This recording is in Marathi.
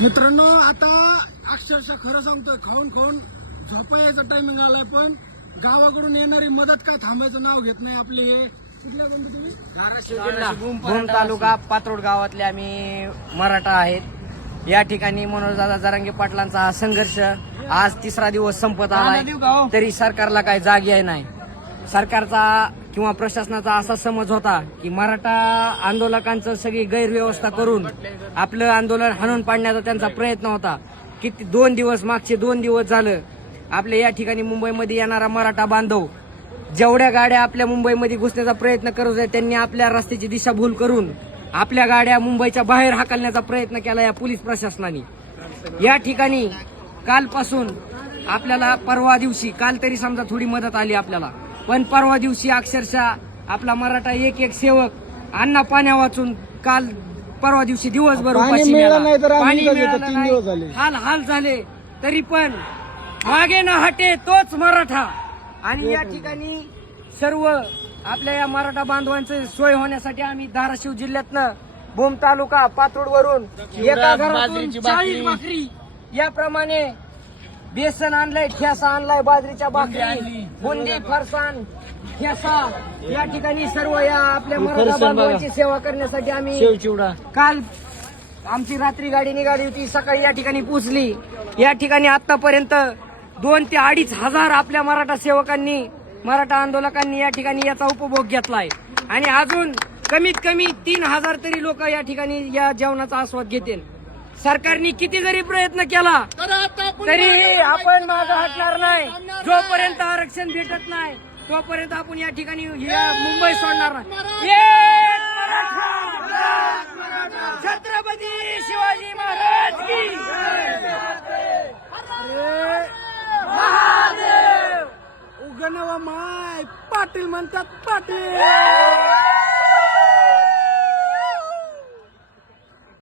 मित्रांनो, आता अक्षरशः खरं सांगतोय, खाऊन खाऊन झोपा यायचा टायमिंग आलाय, पण गावाकडून येणारी मदत काय थांबायचं नाव घेत नाही. आपले हे कुठल्या बंधू तुम्ही? धाराशिव जिल्हा भूम तालुका पात्रोड गावातले आम्ही मराठा आहेत. या ठिकाणी मनोजदादा जरांगे पाटलांचा हा संघर्ष आज तिसरा दिवस संपत आलाय, तरी सरकारला काय जाग याय नाही. सरकारचा किंवा प्रशासनाचा असा समज होता की मराठा आंदोलकांचं सगळी गैरव्यवस्था करून आपलं आंदोलन हाणून पाडण्याचा त्यांचा प्रयत्न होता. किती मागचे दोन दिवस झालं आपल्या या ठिकाणी मुंबईमध्ये येणारा मराठा बांधव जेवढ्या गाड्या आपल्या मुंबईमध्ये घुसण्याचा प्रयत्न करत आहेत, त्यांनी आपल्या रस्त्याची दिशाभूल करून आपल्या गाड्या मुंबईच्या बाहेर हाकलण्याचा प्रयत्न केला या पोलीस प्रशासनाने. या ठिकाणी कालपासून आपल्याला परवा दिवशी, काल तरी समजा थोडी मदत आली आपल्याला, पण परवा दिवशी अक्षरशः आपला मराठा एक सेवक अन्न पाण्या वाचून काल परवा दिवशी दिवसभर उपाशी मेला. पाणी मिळालं नाही, हाल झाले, तरी पण मागे न हटे तोच मराठा. आणि या ठिकाणी सर्व आपल्या या मराठा बांधवांची सोय होण्यासाठी आम्ही धाराशिव जिल्ह्यातनं भूम तालुका पात्रोड वरून एका घरातून 40 भाकरी याप्रमाणे बेसन आणलंय, ठेसा आणलाय, बाजरीच्या भाकरी, बुंदी, फरसाण, ठेसा. या ठिकाणी सर्व या आपल्या मराठा बांधवांची सेवा करण्यासाठी आम्ही काल आमची रात्री गाडी निघाली होती, सकाळी या ठिकाणी पोहोचली. या ठिकाणी आतापर्यंत 2,000 ते 2,500 आपल्या मराठा सेवकांनी, मराठा आंदोलकांनी या ठिकाणी याचा उपभोग घेतलाय. आणि अजून कमीत कमी 3,000 तरी लोक या ठिकाणी या जेवणाचा आस्वाद घेतील. सरकारने किती जरी प्रयत्न केला तरी आपण मागे हटणार नाही. जोपर्यंत आरक्षण भेटत नाही तोपर्यंत आपण या ठिकाणी मुंबई सोडणार नाही. छत्रपती शिवाजी महाराज की महादेव. उगनवा माय पाटील म्हणतात, पाटील.